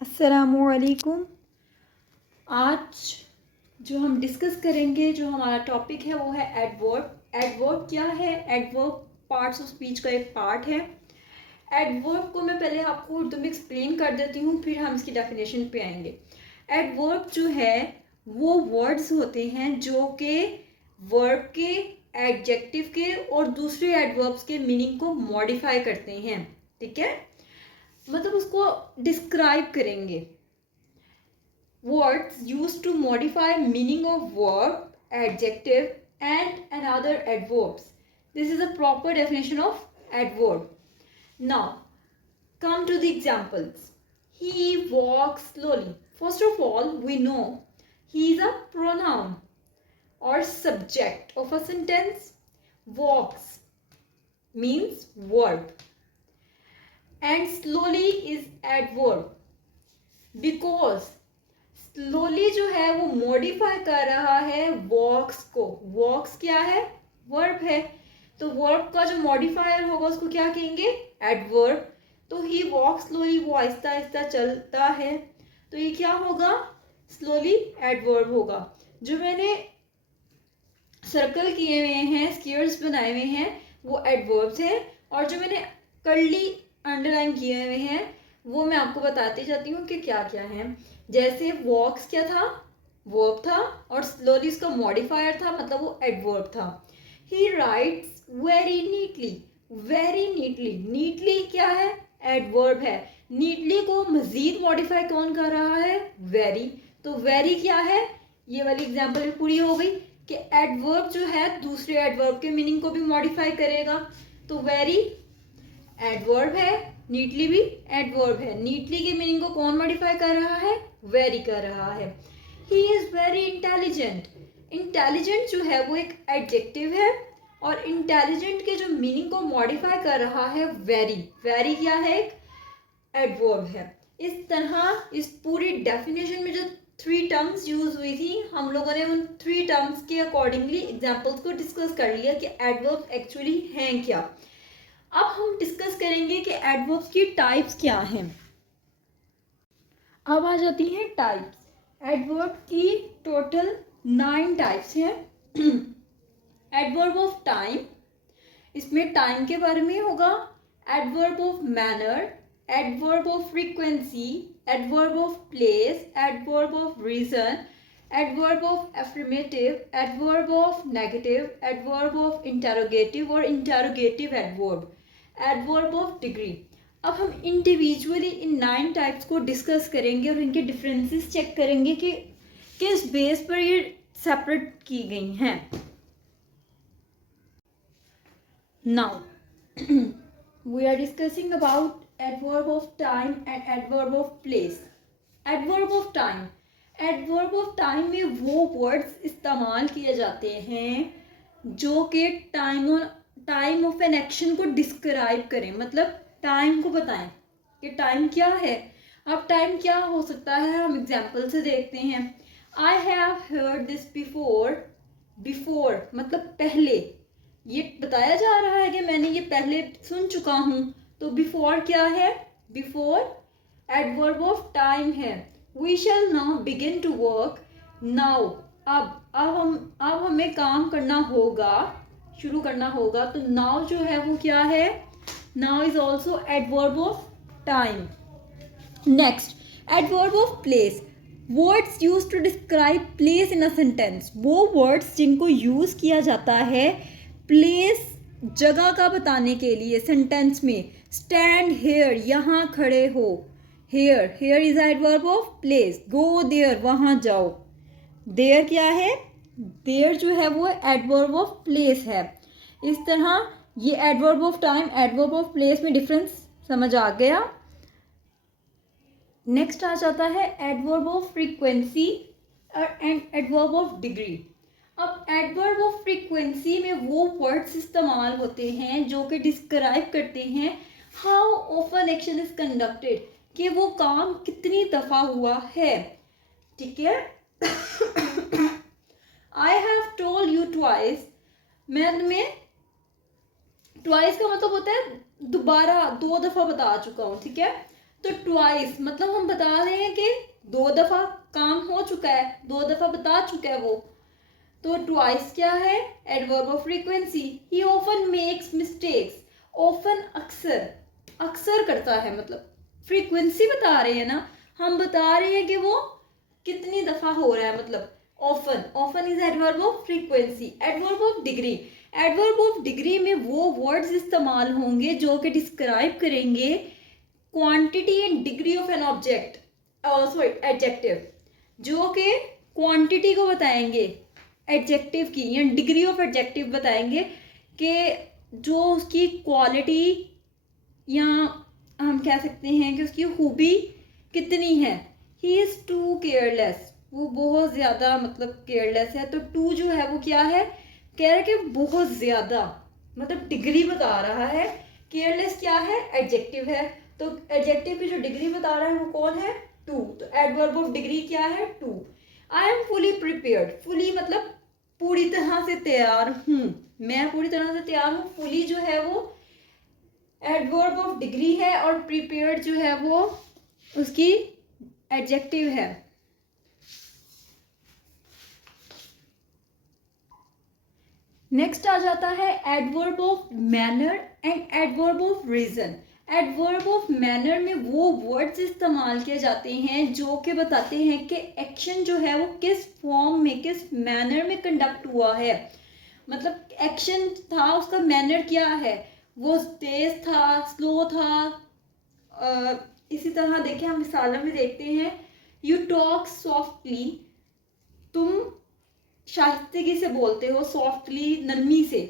अस्सलामुअलैकुम। आज जो हम डिस्कस करेंगे, जो हमारा टॉपिक है वो है एडवर्ब। एडवर्ब क्या है? एडवर्ब पार्ट्स ऑफ स्पीच का एक पार्ट है। एडवर्ब को मैं पहले आपको उर्दू में एक्सप्लेन कर देती हूँ, फिर हम इसकी डेफिनेशन पे आएंगे। एडवर्ब जो है वो वर्ड्स होते हैं जो कि वर्ब के, एडजेक्टिव के और दूसरे एडवर्ब्स के मीनिंग को मॉडिफाई करते हैं। ठीक है, मतलब उसको डिस्क्राइब करेंगे। Words used to modify meaning of verb, adjective and another adverbs. This is a proper definition of adverb. Now, come to the examples. He walks slowly. First of all, we know he is a pronoun or subject of a sentence. Walks means verb. And slowly is adverb because slowly जो है वो modify कर रहा है वॉक्स को। वॉक्स क्या है? Verb है। तो वर्ब का जो मॉडिफायर होगा उसको क्या कहेंगे? एडवर्ब। तो ही वॉक स्लोली, वो आहिस्ता आहिस्ता चलता है, तो ये क्या होगा? स्लोली एडवर्ब होगा। जो मैंने सर्कल किए हुए हैं, स्क्वेयर्स बनाए हुए हैं, वो एडवर्ब्स हैं। और जो मैंने कर्ली अंडरलाइन किए हुए हैं वो मैं आपको बताती जाती हूँ कि क्या क्या है। जैसे वॉक्स क्या था? वर्ब था, और स्लोली उसका मॉडिफायर था, मतलब वो एडवर्ब था। ही rights very neatly. Very neatly, neatly क्या है? एडवर्ब है। नीटली को मजीद मॉडिफाई कौन कर रहा है? वेरी। तो वेरी क्या है? ये वाली एग्जांपल भी पूरी हो गई कि एडवर्ब जो है दूसरे एडवर्ब के मीनिंग को भी मॉडिफाई करेगा। तो वेरी एडवर्ब है, नीटली भी एडवर्ब है। नीटली के मीनिंग को कौन मॉडिफाई कर रहा है? वेरी कर रहा है। He is very intelligent. Intelligent जो है वो एक एडजेक्टिव है, और इंटेलिजेंट के जो मीनिंग को मॉडिफाई कर रहा है वेरी। वेरी क्या है? एक एडवर्ब है। इस तरह इस पूरी डेफिनेशन में जो 3 टर्म्स यूज हुई थी, हम लोगों ने उन 3 टर्म्स के अकॉर्डिंगली एग्जाम्पल्स को डिस्कस कर लिया कि एडवर्ब एक्चुअली हैं क्या। अब हम डिस्कस करेंगे कि एडवर्ब्स की टाइप्स क्या हैं। अब आ जाती हैं टाइप्स। एडवर्ब की टोटल 9 टाइप्स हैं। एडवर्ब ऑफ टाइम, इसमें टाइम के बारे में होगा। Adverb of manner, adverb of frequency, adverb of place, adverb of reason, adverb of affirmative, adverb of negative, adverb of interrogative और interrogative adverb, adverb of degree. अब हम individually इन 9 types को डिस्कस करेंगे और इनके डिफरेंसेस चेक करेंगे कि किस बेस पर ये सेपरेट की गई हैं। Now we are discussing about adverb of time and adverb of place. Adverb of time, adverb of time में वो वर्ड्स इस्तेमाल किए जाते हैं जो कि टाइम ऑफ एन एक्शन को डिस्क्राइब करें, मतलब टाइम को बताएं कि टाइम क्या है। अब टाइम क्या हो सकता है, हम एग्जाम्पल से देखते हैं। I have heard this before. Before मतलब पहले, ये बताया जा रहा है कि मैंने ये पहले सुन चुका हूं। तो बिफोर क्या है? बिफोर एडवर्ब ऑफ टाइम है। We shall now begin to work. Now अब हमें काम करना होगा, शुरू करना होगा। तो नाउ जो है वो क्या है? Now is also adverb of time. Next, adverb of place, words use to describe place in a sentence. वो वर्ड्स जिनको यूज किया जाता है प्लेस, जगह का बताने के लिए सेंटेंस में। स्टैंड हेयर, यहाँ खड़े हो। Here, here is adverb of place. Go there, वहाँ जाओ। देयर क्या है? देयर जो है वो एडवर्ब ऑफ प्लेस है। इस तरह ये adverb of time, adverb of place में डिफरेंस समझ आ गया। नेक्स्ट आ जाता है adverb of frequency and adverb of degree. अब एडवर्ब ऑफ फ्रीक्वेंसी में वो वर्ड्स इस्तेमाल होते हैं जो कि डिस्क्राइब करते हैं how often action is conducted, कि वो काम कितनी दफा हुआ है। ठीक है। I have told you twice, मैं तुम्हें, ट्वाइस का मतलब होता है दोबारा, 2 दफा बता चुका हूँ। ठीक है। तो ट्वाइस मतलब हम बता रहे हैं कि 2 दफ़ा काम हो चुका है, 2 दफ़ा बता चुका है वो। तो ट्वाइस क्या है? Adverb of frequency. He often makes mistakes, often अक्सर, अक्सर करता है, मतलब फ्रीक्वेंसी बता रहे हैं ना, हम बता रहे हैं कि वो कितनी दफ़ा हो रहा है, मतलब often, often is adverb of frequency. Adverb of degree, adverb of degree में वो वर्ड्स इस्तेमाल होंगे जो कि डिस्क्राइब करेंगे quantity and degree of an object, sorry adjective, जो कि क्वांटिटी को बताएंगे एडजेक्टिव की, या डिग्री ऑफ एडजेक्टिव बताएंगे कि जो उसकी क्वालिटी, या हम कह सकते हैं कि उसकी खूबी कितनी है। ही इज़ टू केयरलेस, वो बहुत ज़्यादा मतलब केयरलेस है। तो टू जो है वो क्या है? कह रहा है कि बहुत ज़्यादा, मतलब डिग्री बता रहा है। केयरलेस क्या है? एडजेक्टिव है। तो एडजेक्टिव की जो डिग्री बता रहा है वो कौन है? टू। तो एडवर्ब ऑफ डिग्री क्या है? Too. I am fully prepared, fully मतलब पूरी तरह से तैयार हूँ, मैं पूरी तरह से तैयार हूँ। फुली जो है वो एडवर्ब ऑफ डिग्री है और प्रिपेयर्ड जो है वो उसकी एडजेक्टिव है। नेक्स्ट आ जाता है adverb of manner and adverb of reason. Adverb of manner में वो वर्ड्स इस्तेमाल किए जाते हैं जो कि बताते हैं कि एक्शन जो है वो किस फॉर्म में, किस मैनर में कंडक्ट हुआ है। मतलब एक्शन था, उसका मैनर क्या है, वो तेज था, स्लो था। इसी तरह देखें, हम मिसालों में देखते हैं, यू टॉक सॉफ्टली, तुम शाइस्तगी से बोलते हो, सॉफ्टली नरमी से,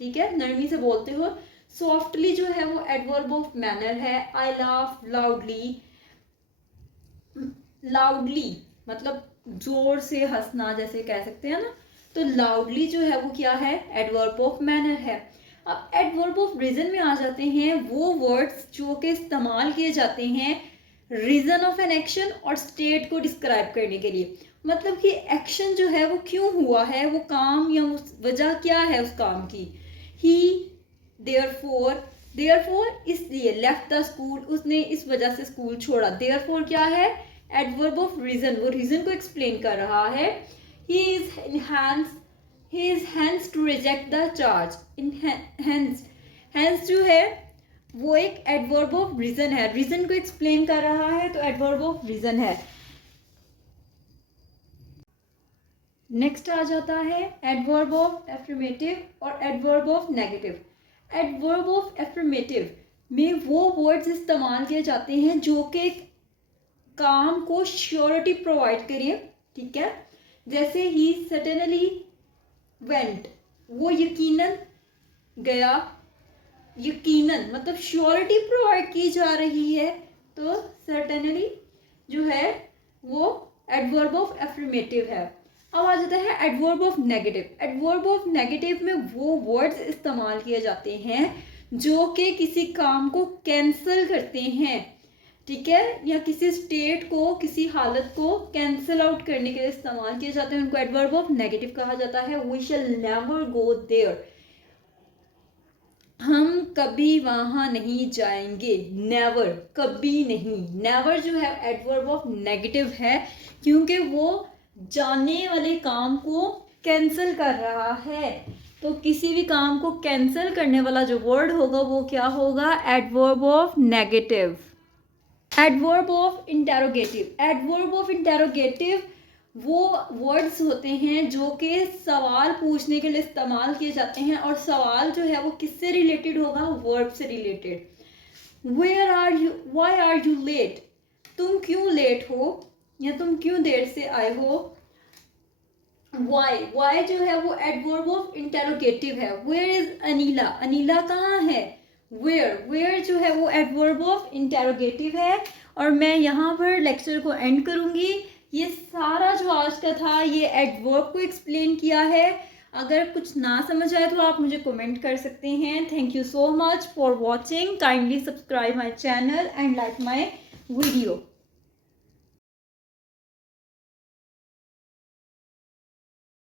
ठीक है, नरमी से बोलते हो। सॉफ्टली जो है वो एडवर्ब ऑफ मैनर है। आई लाफ लाउडली, लाउडली मतलब जोर से हंसना जैसे कह सकते हैं ना, तो लाउडली जो है वो क्या है? एडवर्ब ऑफ मैनर है। अब एडवर्ब ऑफ रीजन में आ जाते हैं वो वर्ड्स जो कि इस्तेमाल किए जाते हैं रीजन ऑफ एन एक्शन और स्टेट को डिस्क्राइब करने के लिए। मतलब कि एक्शन जो है वो क्यों हुआ है, वो काम या उस वजह क्या है उस काम की। ही, देयरफॉर, देयरफॉर इसलिए, लेफ्ट द स्कूल, उसने इस वजह से स्कूल छोड़ा। देयरफॉर क्या है? एडवर्ब ऑफ रीजन, वो रीजन को एक्सप्लेन कर रहा है। He is hence to reject the charge. In hence जो है वो एक एडवर्ब ऑफ रीजन है, रीजन को एक्सप्लेन कर रहा है, तो एडवर्ब ऑफ रीजन है। नेक्स्ट आ जाता है एडवर्ब ऑफ एफर्मेटिव और adverb of negative. Adverb of affirmative में वो वर्ड्स इस्तेमाल किए जाते हैं जो कि काम को श्योरिटी प्रोवाइड करिए, ठीक है। जैसे ही सर्टेनली वेंट, वो यकीनन गया, यकीनन मतलब श्योरिटी प्रोवाइड की जा रही है, तो सर्टेनली जो है वो एडवर्ब ऑफ एफर्मेटिव है। अब आ जाता है adverb of negative. Adverb of negative में वो वर्ड्स इस्तेमाल किए जाते हैं जो कि किसी काम को कैंसिल करते हैं, ठीक है, या किसी स्टेट को, किसी हालत को कैंसिल आउट करने के लिए इस्तेमाल किए जाते हैं, उनको एडवर्ब ऑफ नेगेटिव कहा जाता है। We shall never go there, हम कभी वहां नहीं जाएंगे। नेवर, कभी नहीं। नेवर जो है एडवर्ब ऑफ नेगेटिव है क्योंकि वो जाने वाले काम को कैंसिल कर रहा है। तो किसी भी काम को कैंसिल करने वाला जो वर्ड होगा वो क्या होगा? Adverb of negative. Adverb of interrogative. Adverb of interrogative वो वर्ड्स होते हैं जो कि सवाल पूछने के लिए इस्तेमाल किए जाते हैं, और सवाल जो है वो किससे रिलेटेड होगा? वर्ब से related. Where are you, why are you late, तुम क्यों लेट हो या तुम क्यों देर से आए हो। वाई, वाई जो है वो एडवर्ब ऑफ इंटेरोगेटिव है। वेयर इज अनीला, अनीला कहाँ है? वेयर, वेयर जो है वो एडवर्ब ऑफ इंटेरोगेटिव है। और मैं यहाँ पर लेक्चर को एंड करूँगी। ये सारा जो आज का था ये एडवर्ब को एक्सप्लेन किया है। अगर कुछ ना समझ आए तो आप मुझे कमेंट कर सकते हैं। Thank you so much for watching. Kindly subscribe my channel and like my video.